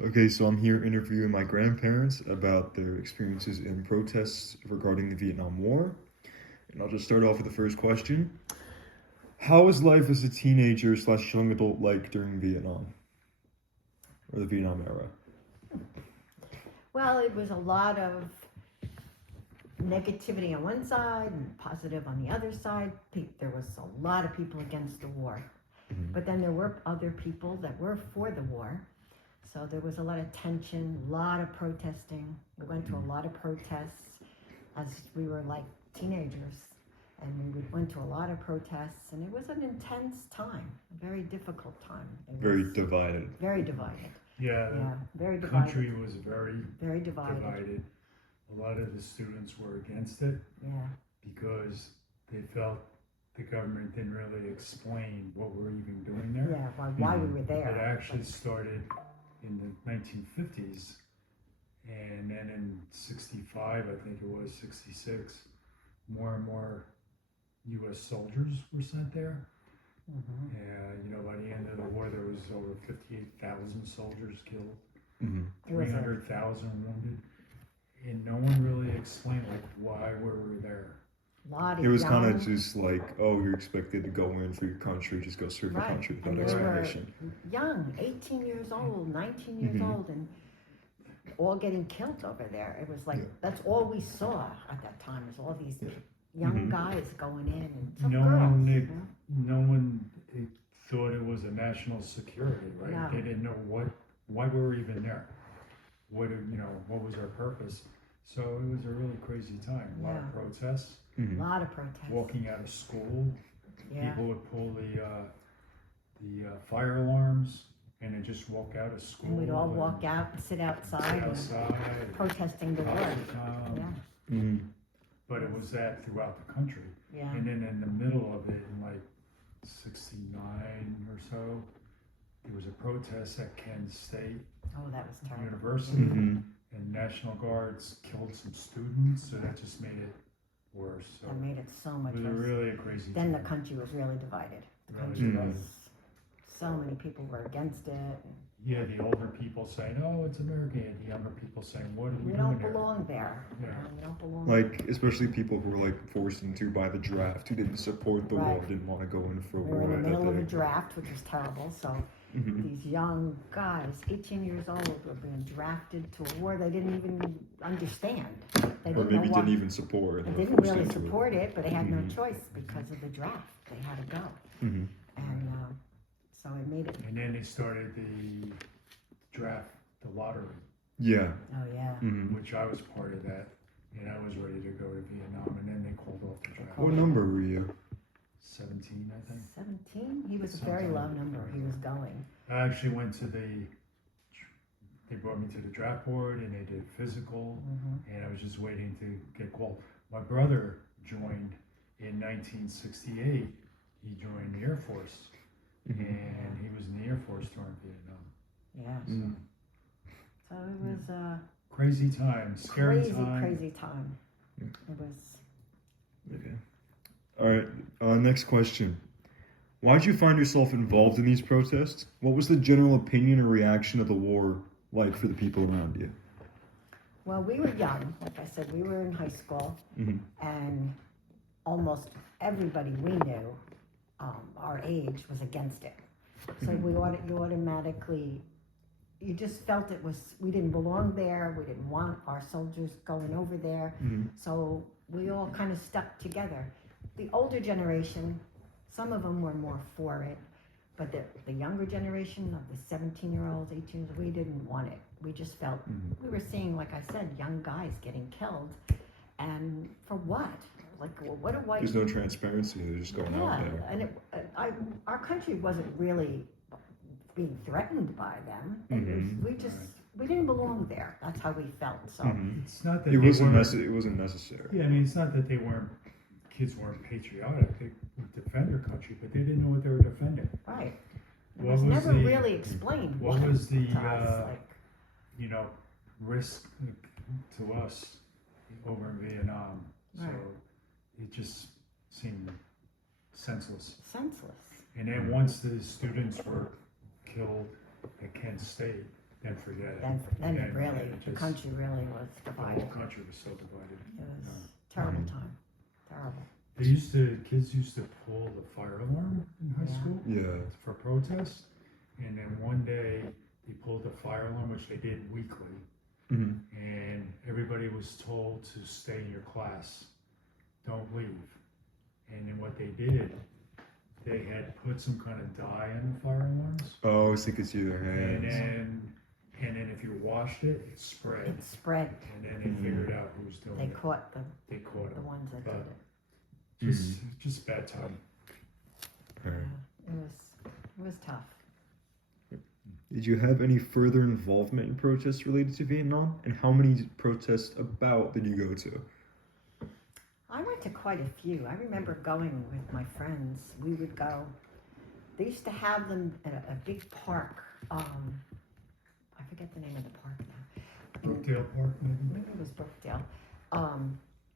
Okay, so I'm here interviewing my grandparents about their experiences in protests regarding the Vietnam War. And I'll just start off with the first question. How was life as a teenager slash young adult like during Vietnam? Or the Vietnam era? Well, it was a lot of negativity on one side and positive on the other side. There was a lot of people against the war. Mhm. But then there were other people that were for the war. So there was a lot of tension, a lot of protesting. We went to a lot of protests as we were like teenagers. And went to a lot of protests, and it was an intense time, a very difficult time. Very divided. Very divided. Yeah, very the divided. country was very divided. A lot of the students were against it Yeah. because they felt the government didn't really explain what we're even doing there. Yeah, why we were there. It actually started in the 1950s, and then in 65, I think it was 66, more and more U.S. soldiers were sent there. Mm-hmm. And, by the end of the war, there was over 58,000 soldiers killed, Mm-hmm. 300,000 wounded, and no one really explained why we were there. It was kind of just like, oh, you're expected to go in for your country, just go serve your country without and explanation. Young, 18 years old, 19 years old, and all getting killed over there. It was like, that's all we saw at that time, was all these young guys going in, and some No girls. no one thought it was a national security, right? No. They didn't know why we were even there. What was our purpose? So it was a really crazy time. A lot of protests. Mm-hmm. A lot of protests. Walking out of school, Yeah. people would pull the fire alarms and then just walk out of school. And we'd all walk out and sit outside, protesting the war. Yeah. Mm-hmm. But it was that throughout the country. Yeah. And then in the middle of it, in like 69 or so, there was a protest at Kent State Oh, that was terrible. University, Mm-hmm. and National Guards killed some students, so that just made it worse. So That made it so much it was worse. really a crazy Then the time. country was really divided. The Really country divided. was, so many people were against it. Yeah, the older people saying, "Oh, it's America," and the younger people saying, "What are we We doing don't there?" belong there. Yeah. We don't belong there. Like, especially people who were like forced into by the draft, who didn't support the war, didn't want to go in for a We war. were in the middle of a that draft, which was terrible. So Mhm. these young guys, 18 years old, were being drafted to a war they didn't even understand. They Or didn't maybe know why. didn't even support. They and were didn't forced really into it. support it, but they had no Mhm. choice because of the draft. They had to go. Mhm. And so it made it. And then they started the draft, the lottery, Yeah. Oh, yeah. Mhm. which I was part of that, and I was ready to go to Vietnam, and then they called off the draft. What number were you? 17, I think. 17? He was a very low number. He was going. I actually went to they brought me to the draft board, and they did physical, and I was just waiting to get called. My brother joined in 1968. He joined the Air Force, Mhm. and he was in the Air Force during Vietnam. Yeah. Mm. So it was a Crazy time, scary time. crazy time. Yeah. It was. Okay. All right. Next question. Why did you find yourself involved in these protests? What was the general opinion or reaction of the war like for the people around you? Well, we were young. Like I said, we were in high school, Mhm. and almost everybody we knew, our age, was against it. So you automatically, you just felt it was, we didn't belong there. We didn't want our soldiers going over there. Mhm. So we all kind of stuck together. The older generation, some of them were more for it, but the younger generation of the 17-year-olds, 18-year-olds, we didn't want it. We just felt, we were seeing, like I said, young guys getting killed, and for what? Like, well, what a white... There's no transparency. They're just going out there. And our country wasn't really being threatened by them. Mhm. We didn't belong there. That's how we felt. So Mhm. It's not that It they wasn't weren't. it wasn't necessary. Yeah, I mean, it's not that kids weren't patriotic. They would defend their country, but they didn't know what they were defending. right. It What was was never the- really explained. What was the to us, like, risk to us over in Vietnam? So Right. it just seemed senseless. senseless. And then once the students were killed at Kent State, then forget it. Then it really, it the just- country really was The divided. whole country was so divided. It was a terrible Mhm. time, terrible. Kids used to pull the fire alarm in high Yeah. school Yeah. for protest, and then one day they pulled the fire alarm, which they did weekly, Hmm. and everybody was told to stay in your class, don't leave. And then what they did, they had put some kind of dye on the fire alarms, Oh, so you could see their and hands. then if you washed it, it spread, It spread, and then they figured out who was doing they it. caught They caught the them. ones that did But- it. Just bad time. All right. Yeah, it was tough. Did you have any further involvement in protests related to Vietnam? And how many protests about did you go to? I went to quite a few. I remember going with my friends. We would go. They used to have them at a big park. I forget the name of the park now. And Brookdale Park, maybe? maybe it was Brookdale.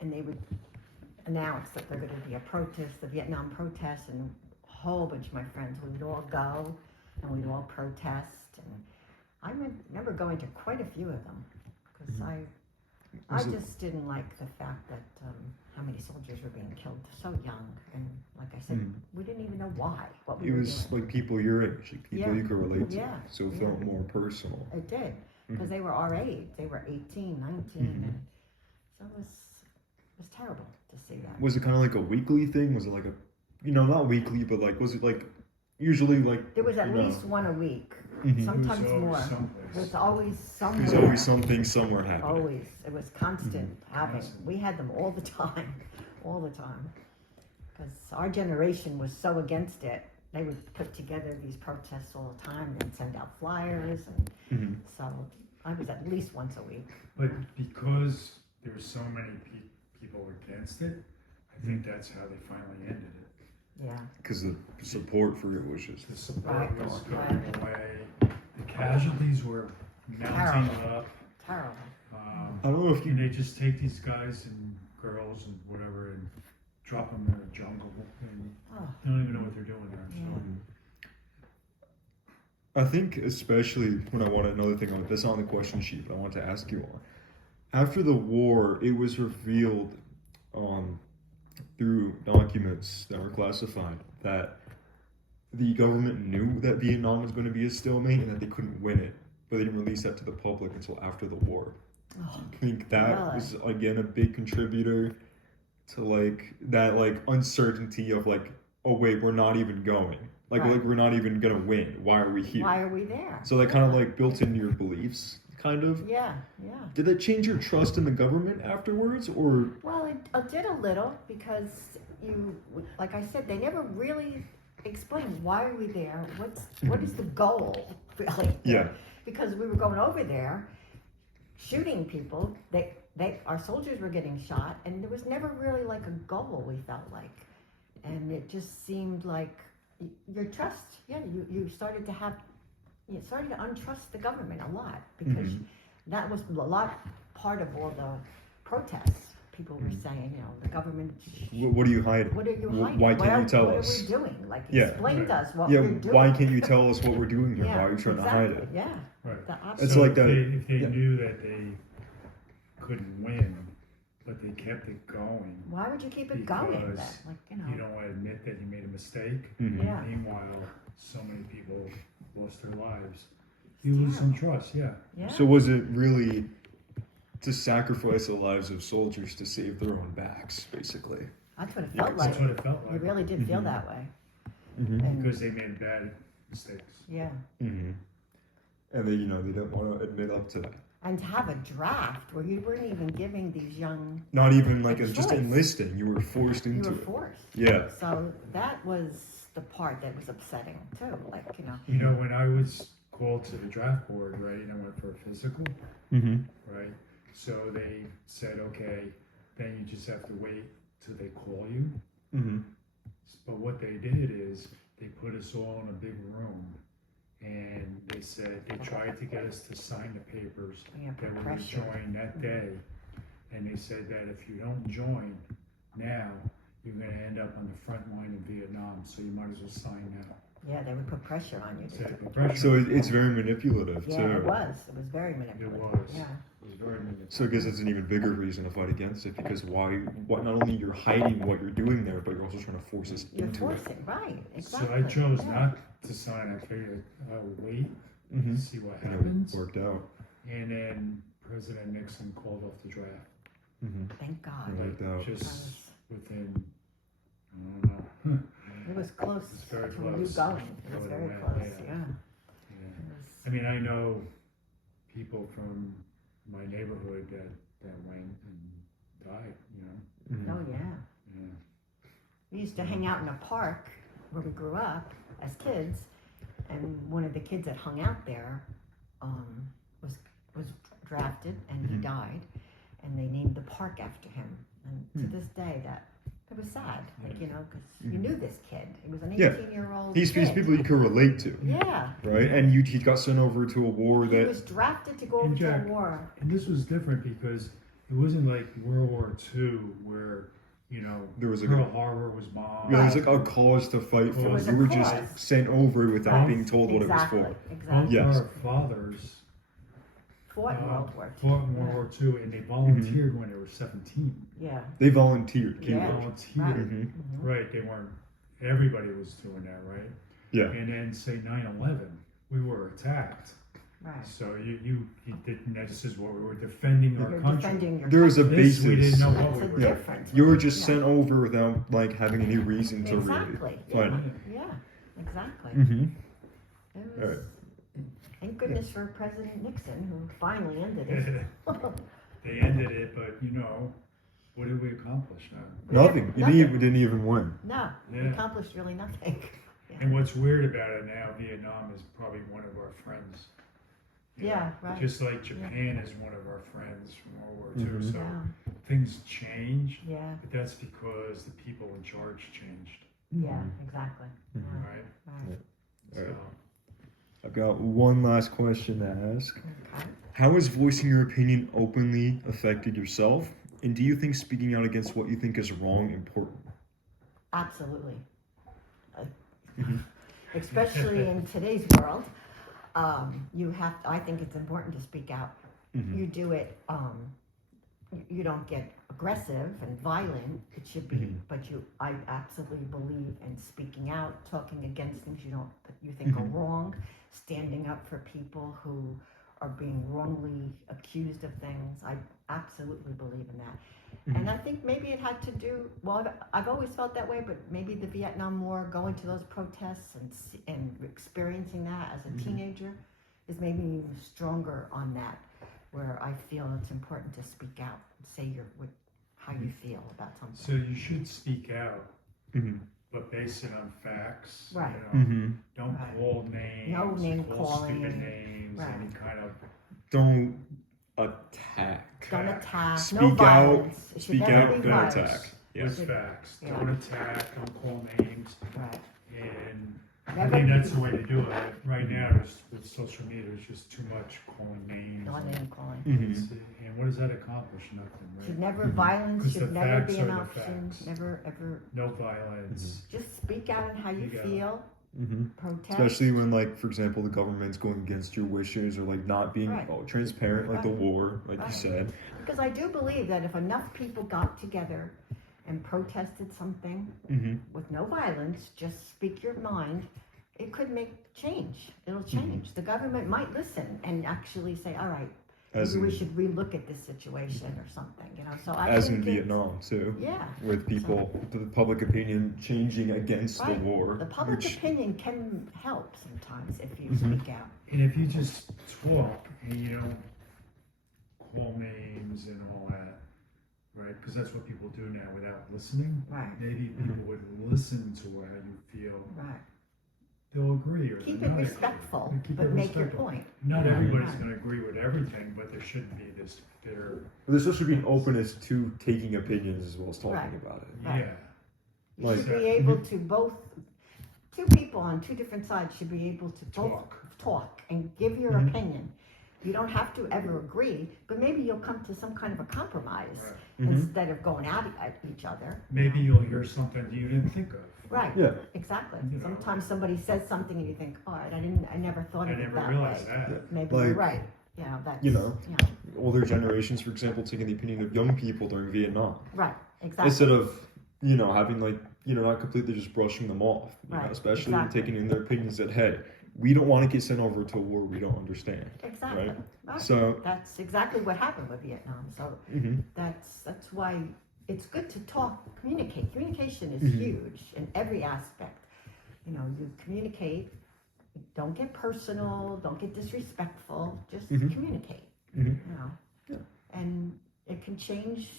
And they would announce that there going to be a protest, the Vietnam protest, and a whole bunch of my friends, we would all go and we'd all protest. And I remember going to quite a few of them because I Was it- just didn't like the fact that how many soldiers were being killed so young. And like I said, Mhm. we didn't even know why, what we It were was doing. like people your age, like people Yeah. you could relate to. Yeah. So it Yeah. felt more personal. It did, because Mhm. they were our age. They were 18, 19, Mhm. and so it was terrible to see that. Was it kind of like a weekly thing? Was it like a, not weekly, but like, was it like usually like? There was at you know, least one a week, Mhm. sometimes It was always more. someplace. There's always somewhere. There's always something somewhere happening. Always. It was constant having. Constant. We had them all the time, all the time. Because our generation was so against it. They would put together these protests all the time and send out flyers. And Mhm. so I was at least once a week. But because there were so many people against it, I think that's how they finally ended it. Yeah. Because the support for it was just. The support Right. was going away. The casualties were mounting up. Terrible. I don't know if And you. they just take these guys and girls and whatever and drop them in the jungle and Oh, they don't even know what they're doing there. So. Yeah. I think especially when I want another thing on it. That's not on the question sheet, but I want to ask you on. After the war, it was revealed through documents that were classified that the government knew that Vietnam was going to be a stalemate and that they couldn't win it, but they didn't release that to the public until after the war. oh, I think that Really? was again a big contributor to like that like uncertainty of like, oh wait, we're not even going. Like Right. we're not even gonna win. Why are we here? why are we there? So that kind of like built into your beliefs, kind of. Yeah, yeah. Did that change your trust in the government afterwards, or? Well, it did a little because like I said, they never really explained why are we there. What is the goal really? Yeah. Because we were going over there, shooting people. Our soldiers were getting shot, and there was never really like a goal. We felt like, and it just seemed like your trust. Yeah, you started to have, you started to untrust the government a lot because Mhm. that was a lot part of all the protests. People were saying, the government. What are you hiding? What are you Wh- hiding? why can't you tell what us? are we doing? Like, Yeah. explain to us what Yeah, we're doing. why can't you tell us what we're doing here? Yeah, Why are you trying exactly. to hide it? Yeah. Right. The It's So like if that- if they yeah. knew that they couldn't win, but they kept it going, Why would you keep it going then? Because Like, you don't want to admit that you made a mistake. Mhm. Yeah. Meanwhile, so many people lost their lives. You lose some trust, yeah. Yeah. So was it really to sacrifice the lives of soldiers to save their own backs, basically? That's what it Yeah, felt That's like. what it felt It like. really did feel Mhm. that way. Mm-hmm. And Because they made bad mistakes. yeah. Mm-hmm. And they, they don't want to admit up to that. And to have a draft where you weren't even giving these young, Not even like A as just choice. enlisting. You were forced you into were it. forced. Yeah. So that was the part that was upsetting too. Like, You know, when I was called to the draft board, right, and I went for a physical, Mm-hmm. right? So they said, okay, then you just have to wait till they call you. Mm-hmm. But what they did is they put us all in a big room and they said they tried to get us to sign the papers Yeah, that put we would pressure. join that day. And they said that if you don't join now, you're going to end up on the front line in Vietnam, so you might as well sign now. Yeah, they would put pressure on you. Say, put pressure So on it's you. very manipulative Yeah, too. it was. It was very manipulative. was. Yeah. It was very manipulative. So I guess it's an even bigger reason to fight against it because what not only you're hiding what you're doing there, but you're also trying to force us You're into forcing, right? Exactly. So I chose yeah. not to sign. I figured I would wait, it. Mm-hmm. see what And happens. it worked out. And then President Nixon called off the draft. Mm-hmm. Thank God. It worked out. Just was- within, I don't know. It was close It's very to close. you going. It was Going very away, close. yeah. Yeah. Yeah. It was, I mean, I know people from my neighborhood that went and died, you know. Mm-hmm. oh yeah. Yeah. We used to hang out in a park where we grew up as kids, and one of the kids that hung out there was drafted, and he Mhm. died, and they named the park after him. And to Hmm. this day, that it was sad, like Yeah. because you Mhm. knew this kid. He was an Yeah. 18-year-old. He's kid. people you can relate to, Yeah, right? And he got sent over to a war he that was drafted to go And over to a Jack- war. And this was different because it wasn't like World War II where, you know, there was like Pearl a, Harbor was bombed. yeah, there was like a cause to fight It for. was You a were cause. just sent over without Right. being told what exactly, it was for. Exactly. Both Yes. our fathers Fought in World War II. fought in World Yeah. War II, and they volunteered when they were 17. Yeah. They volunteered. They Yeah. volunteered. Mm-hmm. Mhm. Right, they weren't, everybody was doing that, right? Yeah. And then say 9/11, we were attacked. Right. So you didn't, this is what we were defending our You're country. defending your There was a country. This, we basis. didn't know That's what a we were Yeah. difference. You were just Yeah. sent over without like having any reason to Exactly. really Yeah. fight. Yeah. Exactly. Mm-hmm. It was, Alright. Thank goodness for President Nixon, who finally ended it. They ended it, but you know, what did we accomplish now? Nothing. You Nothing. didn't even win. No, we Yeah. accomplished really nothing. Yeah. And what's weird about it now, Vietnam is probably one of our friends. You Yeah, know, right. Just like Japan is one of our friends from World War II. Mhm. So Yeah. things change, Yeah. but that's because the people in charge changed, Yeah. Exactly. Mhm. Yeah. right? Right. Alright. So, I've got one last question to ask. Okay. How has voicing your opinion openly affected yourself? And do you think speaking out against what you think is wrong important? Absolutely. Mhm. Especially in today's world, you have. I think it's important to speak out. Mhm. You do it. You don't get aggressive and violent. It should be, Mhm. but I absolutely believe in speaking out, talking against things that you think are Mhm. wrong, standing up for people who are being wrongly accused of things. I absolutely believe in that. And I think maybe it had to do, well, I've always felt that way, but maybe the Vietnam War, going to those protests and experiencing that as a Mhm. teenager has made me even stronger on that, where I feel it's important to speak out and say how you feel about something. so you should speak out, Mhm. but base it on facts. Right. You know? Mhm. Don't Right. call names. No name call calling. Stupid names. Right. Any kind of. Don't attack. Don't attack, Speak no out, violence. It should Speak never out, be don't violence. attack. Yeah. With facts. Yeah. Don't attack. Don't call names. Right. And I Never think that's the way to do it. Right now, with social media, there's just too much calling names. No name calling. Mhm. And what does that accomplish? Nothing, Should right? never, Mhm. violence 'Cause should the never facts be an are the option. facts. Never, ever. No violence. Just speak out on how you Speak out. feel. Mhm. Protest. Especially when, like, for example, the government's going against your wishes or like not being Right. transparent, like the Right. war, like you Right. said. Because I do believe that if enough people got together and protested something Mm-hmm. with no violence, just speak your mind, it could make change. It'll change. The government might listen and actually say, all right, As maybe we in, should relook at this situation or something, So I as think in it's- Vietnam too, Yeah. with people, the public opinion changing against Right. the war. The public which- opinion can help sometimes if you Mhm. speak out. And if you just talk and you don't call names and all that, right? Because that's what people do now without listening. Right. Maybe people would listen to how you feel. Right. They'll agree or Keep they'll it not agree. respectful, Keep but it make your respectful. point. Not everybody's Right. going to agree with everything, but there shouldn't be this bitter. There's supposed to be an openness to taking opinions as well as talking Right. about it. Right. Yeah. You Like- should be able to both, two people on two different sides should be able to both talk and give your Mhm. opinion. You don't have to ever agree, but maybe you'll come to some kind of a compromise Right. Mhm. instead of going at each other. Maybe you'll hear something you didn't think of. Right. Yeah. Exactly. You know. Sometimes somebody says something and you think, oh, I never thought I of it never that realized way. that. Maybe Like, you're right. You know, that's, you know. yeah. Older generations, for example, taking the opinion of young people during Vietnam. Right. Exactly. Instead of, having not completely just brushing them off. Right, Especially exactly. taking in their opinions that, hey, we don't want to get sent over to a war we don't understand. Exactly. Right? Right. So That's exactly what happened with Vietnam. So mhm, that's why it's good to talk, communicate. Communication is Mhm. huge in every aspect. You communicate. Don't get personal. Don't get disrespectful. Just Mhm. communicate. Mhm. Yeah. And it can change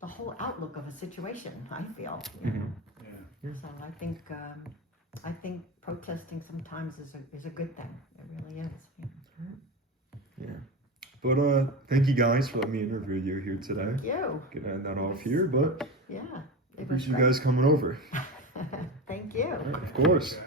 the whole outlook of a situation. I feel. Mhm. Yeah. So I think protesting sometimes is a good thing. It really is. Yeah. But thank you guys for letting me interview you here today. Thank you. Gonna end that off here, but Yeah. It was appreciate you great. guys coming over. Thank you. All right, of course.